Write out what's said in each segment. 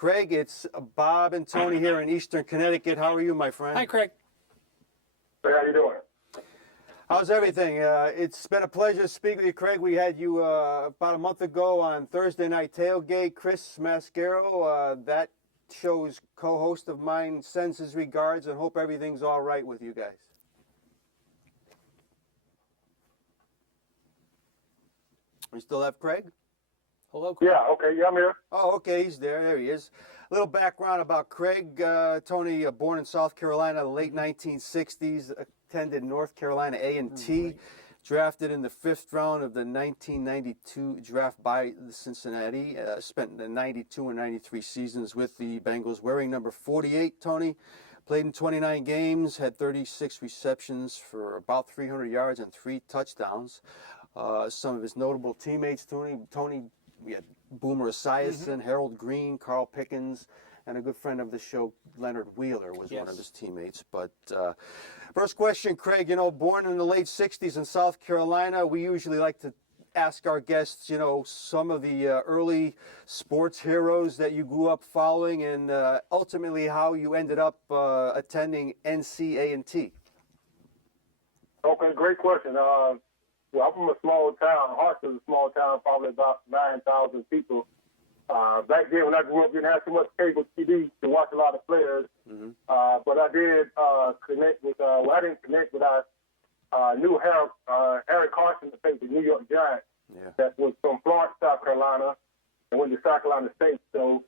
Craig, it's Bob and Tony here in Eastern Connecticut. How are you, my friend? Hi, Craig. Hey, how you doing? How's everything? It's been a pleasure to speak with you, Craig. We had you about a month ago on Thursday Night Tailgate. Chris Mascaro, that show's co-host of mine, sends his regards and hope everything's all right with you guys. We still have Craig? Hello, Craig. Yeah, okay, yeah, I'm here. Oh, okay, he's there. There he is. A little background about Craig. Tony, born in South Carolina, the late 1960s, attended North Carolina A&T, drafted in the 5th round of the 1992 draft by Cincinnati, spent the 92 and 93 seasons with the Bengals, wearing number 48, Tony. Played in 29 games, had 36 receptions for about 300 yards and 3 touchdowns. Some of his notable teammates, Tony, we had Boomer Esiason, Harold Green, Carl Pickens, and a good friend of the show, Leonard Wheeler, was one of his teammates. But first question, Craig, born in the late 60s in South Carolina, we usually like to ask our guests, some of the early sports heroes that you grew up following and ultimately how you ended up attending NCA&T. Okay, great question. Well, I'm from a small town. Hartford is a small town, probably about 9,000 people. Back then, when I grew up, didn't have too much cable TV to watch a lot of players. But I did connect with, I didn't connect with knew Harry Carson, the New York Giants, that was from Florence, South Carolina, and went to South Carolina State. So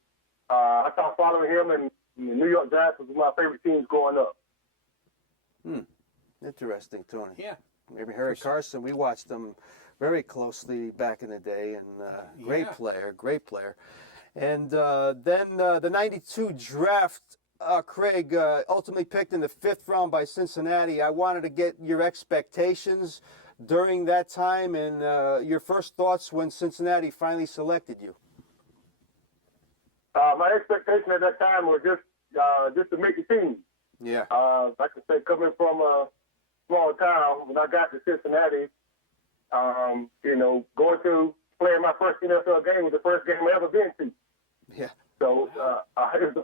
I started following him, and the New York Giants was one of my favorite teams growing up. Interesting, Tony. Yeah. Maybe Harry Carson, we watched him very closely back in the day, and great player. And then the 92 draft, Craig, ultimately picked in the 5th round by Cincinnati. I wanted to get your expectations during that time and your first thoughts when Cincinnati finally selected you. My expectation at that time was just to make the team. Yeah. Like I say, coming from a small town, when I got to Cincinnati, going to playing my first NFL game was the first game I ever been to. Yeah. So it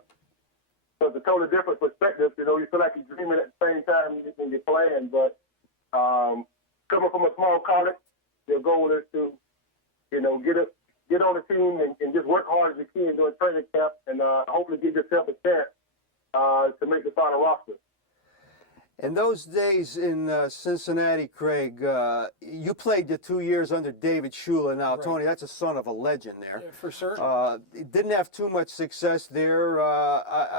was a totally different perspective. You feel like you're dreaming at the same time when you're playing. But coming from a small college, your goal is to, get on the team and just work hard as you can during training camp and hopefully give yourself a chance to make the final roster. In those days in Cincinnati, Craig, you played the 2 years under David Shula. Now, Tony, that's a son of a legend there. Yeah, for certain. Didn't have too much success there.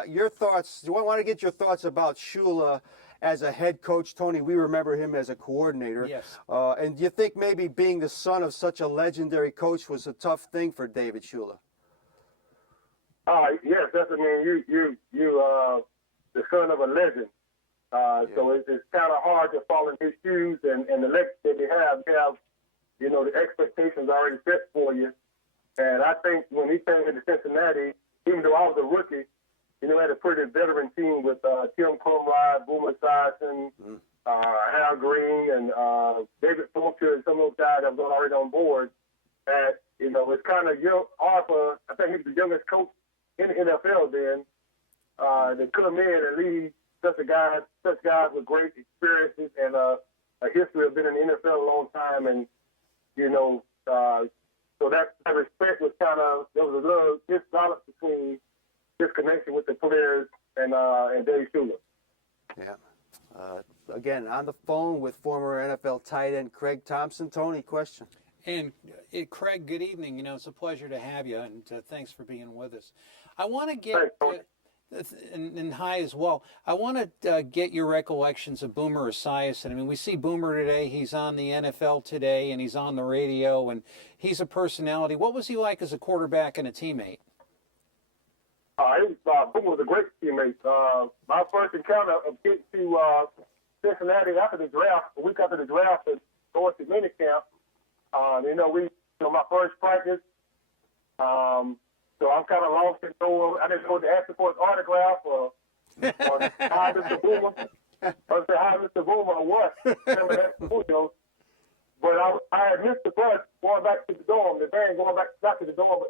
Your thoughts, I want to get your thoughts about Shula as a head coach. Tony, we remember him as a coordinator. Yes. And do you think maybe being the son of such a legendary coach was a tough thing for David Shula? Yes, that's, you the son of a legend. So it's kind of hard to fall in his shoes and the legacy that they have, the expectations already set for you. And I think when he came into Cincinnati, even though I was a rookie, had a pretty veteran team with Tim Crumride, Boomer Esiason, Hal Green, and David Thompson, and some of those guys that was already on board. And, it's kind of hard for, I think he was the youngest coach in the NFL then, to come in and lead such guys with great experiences and a history of being in the NFL a long time, and so that respect was there was a little disbalance between this connection with the players and Dave Shula. Yeah. Again, on the phone with former NFL tight end Craig Thompson. Tony, question. And Craig, good evening. It's a pleasure to have you, and thanks for being with us. I want to get. And hi as well. I want to get your recollections of Boomer Esiason. We see Boomer today. He's on the NFL Today, and he's on the radio, and he's a personality. What was he like as a quarterback and a teammate? Boomer was a great teammate. My first encounter of getting to Cincinnati after the draft, a week after the draft, and going to minicamp. My first practice. So I'm kind of lost in I didn't know to ask for his autograph or hi, Mr. Boomer. Or say hi, Mr. Boomer, or what. But I had missed the bus going back to the dorm, the van going back to the dorm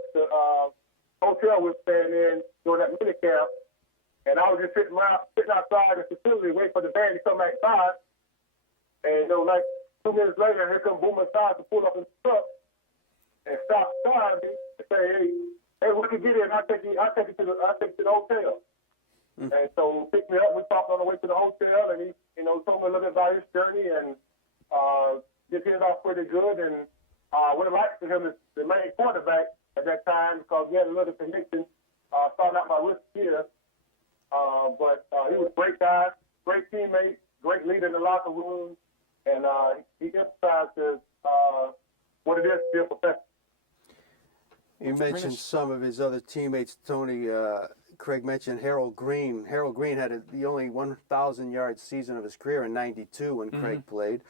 hotel we were staying in during that mini camp, and I was just sitting outside the facility waiting for the band to come outside. And like 2 minutes later, here comes Boomer Esiason to pull up in the truck and stop beside me and say, "Hey, we can get in. I'll take you to the hotel." And so he picked me up. We talked on the way to the hotel, and he, told me a little bit about his journey, and just hit it off pretty good. And what I liked to him is the main quarterback at that time, because we had a little connection starting out my rookie year. But he was a great guy, great teammate, great leader in the locker room, and he emphasized what it is to be a professional. You mentioned some of his other teammates, Tony. Craig mentioned Harold Green. Harold Green had the only 1,000-yard season of his career in '92 when Craig played.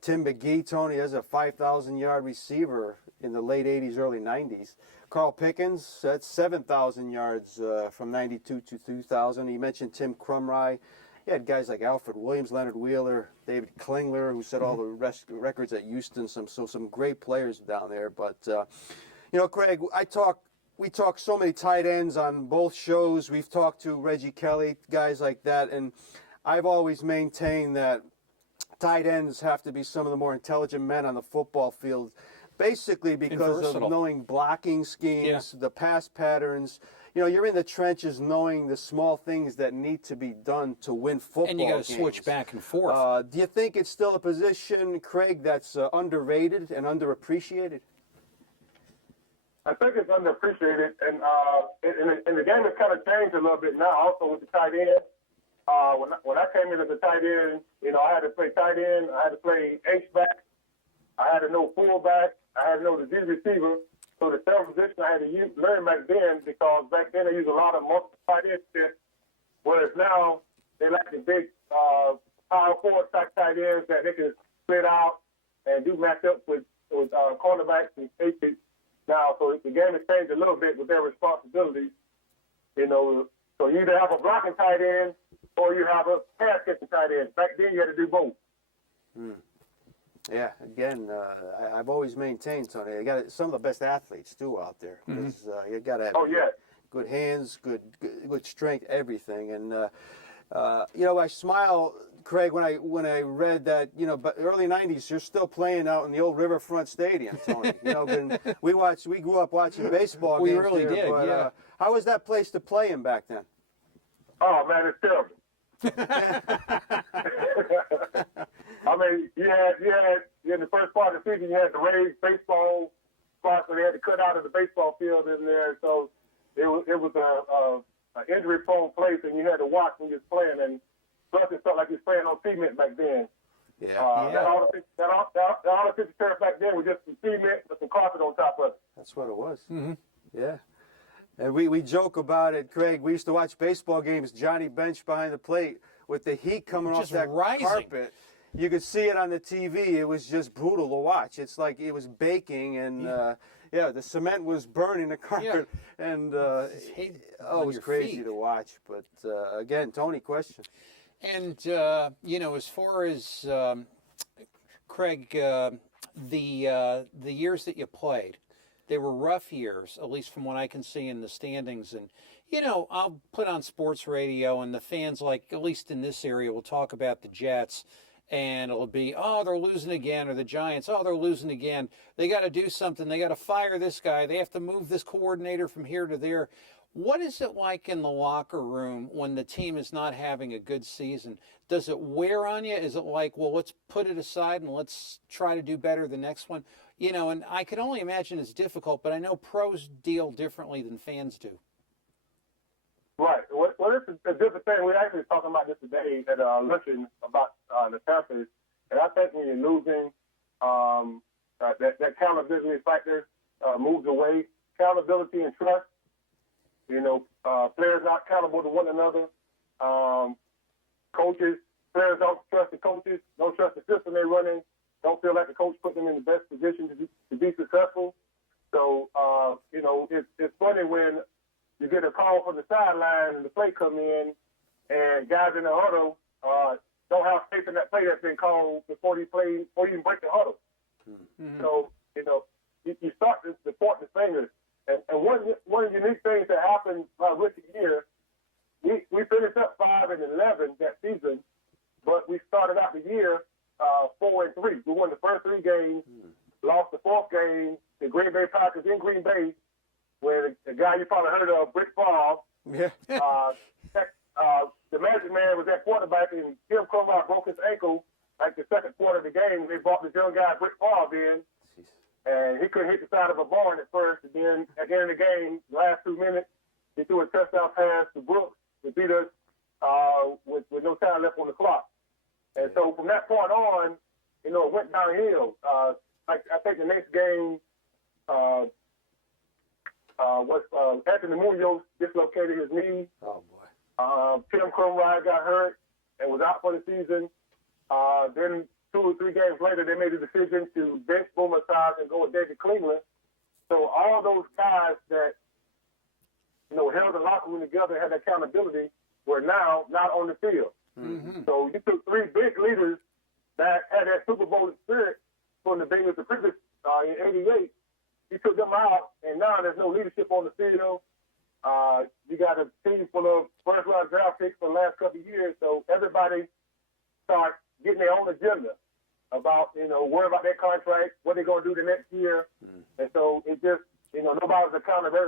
Tim McGee, Tony, is a 5,000-yard receiver in the late '80s, early '90s. Carl Pickens, that's 7,000 yards from '92 to 2000. You mentioned Tim Crumry. You had guys like Alfred Williams, Leonard Wheeler, David Klingler, who set all the records at Houston. Some great players down there. But Craig, we talk so many tight ends on both shows. We've talked to Reggie Kelly, guys like that, and I've always maintained that tight ends have to be some of the more intelligent men on the football field, basically because of knowing blocking schemes, the pass patterns. You're in the trenches knowing the small things that need to be done to win football games. And you got to switch back and forth. Do you think it's still a position, Craig, that's underrated and underappreciated? I think it's underappreciated, and the game has kind of changed a little bit now. Also with the tight end, when I came in as a tight end, I had to play tight end, I had to play H-back, I had to know fullback, I had to know the Z receiver. So the third position I had to learn back then, because back then they used a lot of multiple tight end sets, whereas now they like the big power forward type tight ends that they can split out and do matchups with cornerbacks and safeties. Now, so the game has changed a little bit with their responsibilities. So you either have a blocking tight end or you have a pass catching tight end. Back then, you had to do both. Yeah, again, I've always maintained, Tony, you got some of the best athletes too out there. You got to have good hands, good strength, everything. And I smile, Craig, when I read that, but early '90s, you're still playing out in the old Riverfront Stadium, Tony. We grew up watching baseball games. We really there, did, but, yeah. How was that place to play in back then? Oh man, it's terrible. I mean, you had in the first part of the season, you had the raised baseball spots where they had to cut out of the baseball field in there, so it was a injury-prone place, and you had to watch when you was playing, and plus it felt like you was playing on cement back then. That all the picture turf back then was just some cement with some carpet on top of it. That's what it was. Yeah. And we joke about it, Craig. We used to watch baseball games, Johnny Bench behind the plate with the heat coming off that carpet. You could see it on the TV. It was just brutal to watch. It's like it was baking, and the cement was burning the carpet, and it was crazy to watch. But again, Tony, question. And as far as Craig, the years that you played, they were rough years, at least from what I can see in the standings. And I'll put on sports radio, and the fans, like at least in this area, will talk about the Jets. And it'll be, oh, they're losing again, or the Giants, oh, they're losing again. They got to do something. They got to fire this guy. They have to move this coordinator from here to there. What is it like in the locker room when the team is not having a good season? Does it wear on you? Is it like, well, let's put it aside and let's try to do better the next one? And I can only imagine it's difficult, but I know pros deal differently than fans do. Right. Well, this is a different thing. We're actually talking about this today at luncheon about the Panthers. And I think when you're losing, that accountability factor moves away. Accountability and trust. Players not accountable to one another. Players don't trust the coaches, don't trust the system they're running, don't feel like the coach put them in the best position to be successful. So, it's funny when you get a call from the sideline and the play come in, and guys in the huddle don't have faith in that play that's been called before you even break the huddle. So, you start to point the fingers. And one of the unique things that happened my rookie year, we finished up 5-11 that season, but we started out the year 4-3. We won the first 3 games, lost the 4th game to Green Bay Packers in Green Bay, where the guy you probably heard of, Britt Favre. Yeah. The Magic Man was at quarterback, and Tim Cromwell broke his ankle like the second quarter of the game. They brought this young guy, Britt Favre, in, and he couldn't hit the side of a barn at first. And then at the end of the game, the last 2 minutes, he threw a touchdown pass to Brooks to beat us with no time left on the clock. And so from that point on, it went downhill. I think the next game was Anthony Munoz dislocated his knee. Oh, boy. Tim Cromwell got hurt and was out for the season. Then 2 or 3 games later, they made a decision to bench Boomer Esiason and go with David Cleveland. So all those guys that held the locker room together, had accountability, were now not on the field. Mm-hmm. So you took 3 big leaders that had that Super Bowl spirit from the Bengals the previous in '88. You took them out, and now there's no leadership on the field. You got a team full of first-round draft picks for the last couple of years, so everybody starts getting their own agenda about, worry about their contract, what they're going to do the next year. Mm-hmm. And so it just, nobody's accountable of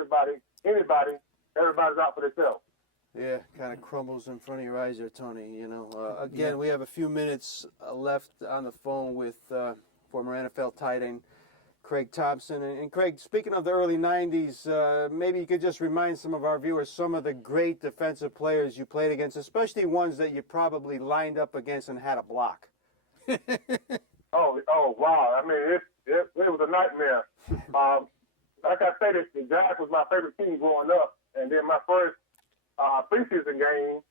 anybody, everybody's out for themselves. Yeah, kind of crumbles in front of your eyes there, Tony. Again, we have a few minutes left on the phone with former NFL tight end Craig Thompson. And Craig, speaking of the early 90s, maybe you could just remind some of our viewers some of the great defensive players you played against, especially ones that you probably lined up against and had a block. Oh, wow. I mean, it was a nightmare. Like I said, the Giants was my favorite team growing up. And then my first preseason game,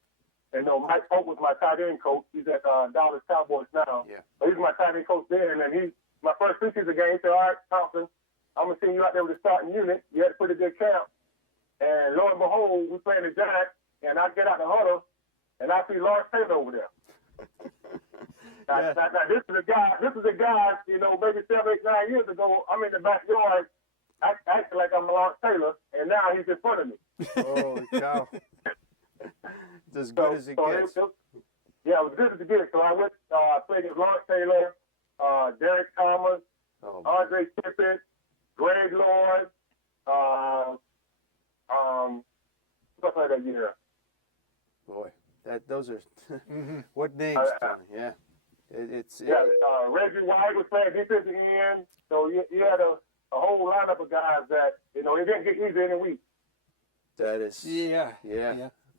Mike Polk was my tight end coach. He's at Dallas Cowboys now. Yeah. But he was my tight end coach then, and my first preseason game, he said, all right, Thompson, I'm going to send you out there with the starting unit. You had to put a good camp. And lo and behold, we playing the Giants, and I get out the huddle, and I see Lawrence Taylor over there. Now, this is a guy, maybe 7, 8, 9 years ago, I'm in the backyard acting like I'm Lawrence Taylor, and now he's in front of me. Holy cow. It's as good as it gets. It was good as it gets. So I went, played against Lawrence Taylor, Derek Thomas, Andre Tippett, Greg Lord, stuff like that year. Boy, those are what names, Tony? Yeah. Reggie White was playing defensive end, so you had a whole lineup of guys that, it didn't get easy any week. That is. Yeah.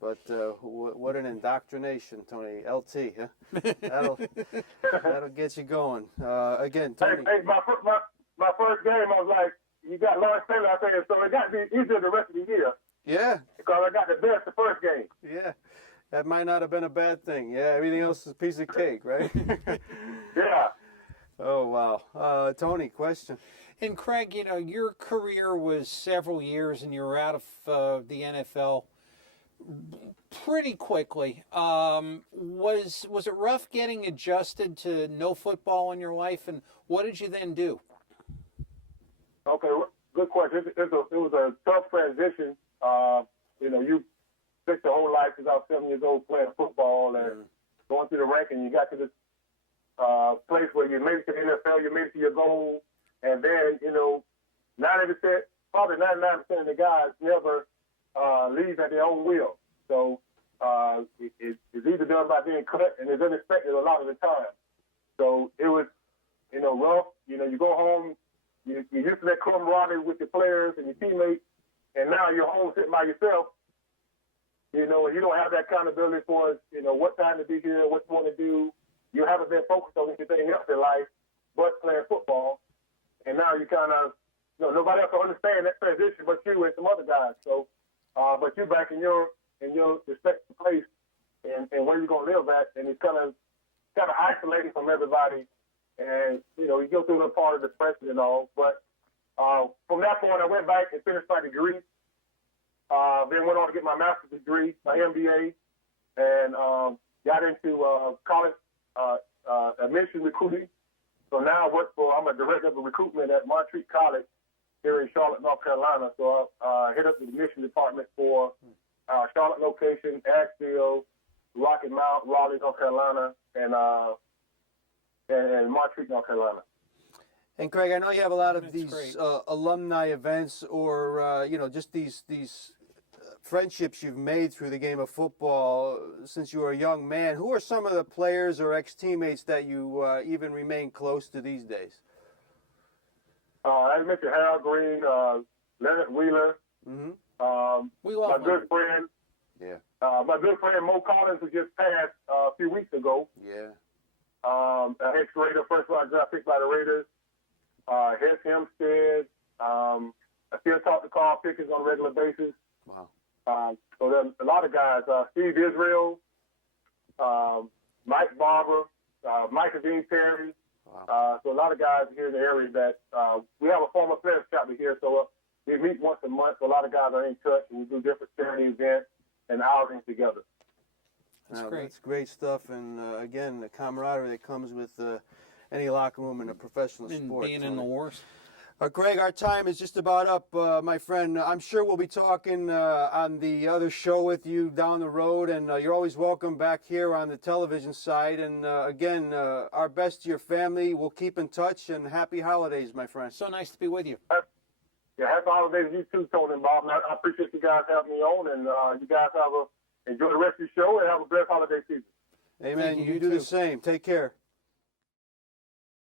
But what an indoctrination, Tony. LT, huh? That'll get you going. Again, Tony. Hey, my first game, I was like, you got Lawrence Taylor out there, so it got to be easier the rest of the year. Yeah. Because I got the best the first game. Yeah. That might not have been a bad thing. Yeah, everything else is a piece of cake, right? Yeah. Oh, wow. Tony, question. And Craig, your career was several years, and you were out of the NFL pretty quickly. Was it rough getting adjusted to no football in your life, and what did you then do? Okay, good question. It was a tough transition. You spent your whole life since I was 7 years old playing football and going through the ranking. You got to this place where you made it to the NFL, you made it to your goal, and then, 90%, probably 99% of the guys never leave at their own will. So it's either done by being cut, and it's unexpected a lot of the time. So it was, rough. You go home, you're used to that camaraderie with your players and your teammates, and now you're home sitting by yourself, and you don't have that accountability for, what time to be here, what you want to do. You haven't been focused on anything else in life but playing football. And now you kind of, nobody else will understand that transition but you and some other guys. So, but you're back in your respective place and where you're going to live at, and it's kind of isolated from everybody. And, you go through a part of depression and all. But from that point, I went back and finished my degree. Then went on to get my master's degree, my MBA, and got into college admission recruiting. So now I'm a director of recruitment at Montreat College, here in Charlotte, North Carolina. So I head up the mission department for our Charlotte location, Asheville, Rocky Mount, Raleigh, North Carolina, and Montreat, North Carolina. And Craig, I know you have a lot of That's these great. alumni events, or just these friendships you've made through the game of football since you were a young man. Who are some of the players or ex-teammates that you even remain close to these days? I mentioned Harold Green, Leonard Wheeler. Mm-hmm. We love My Leonard. good friend. Yeah. My good friend Mo Collins, who just passed a few weeks ago. Yeah. An ex-Raider, first-round draft pick by the Raiders. Hess Hempstead. I still talk to Carl Pickens on a regular basis. Wow. So there's a lot of guys. Steve Israel, Mike Barber, Michael Dean Perry. Wow. So a lot of guys here in the area that we have a former players chapter here. So we meet once a month. So a lot of guys are in touch, and we do different charity events and outings together. That's great. That's great stuff. And again, the camaraderie that comes with any locker room in a professional And sport. being in the Tony. wars. Greg, our time is just about up, my friend. I'm sure we'll be talking on the other show with you down the road, and you're always welcome back here on the television side. And again, our best to your family. We'll keep in touch, and happy holidays, my friend. So nice to be with you. Yeah, happy holidays to you too, Tony and Bob. And I appreciate you guys having me on, and you guys enjoy the rest of your show and have a blessed holiday season. Amen. you, You you do too. the same. Take care.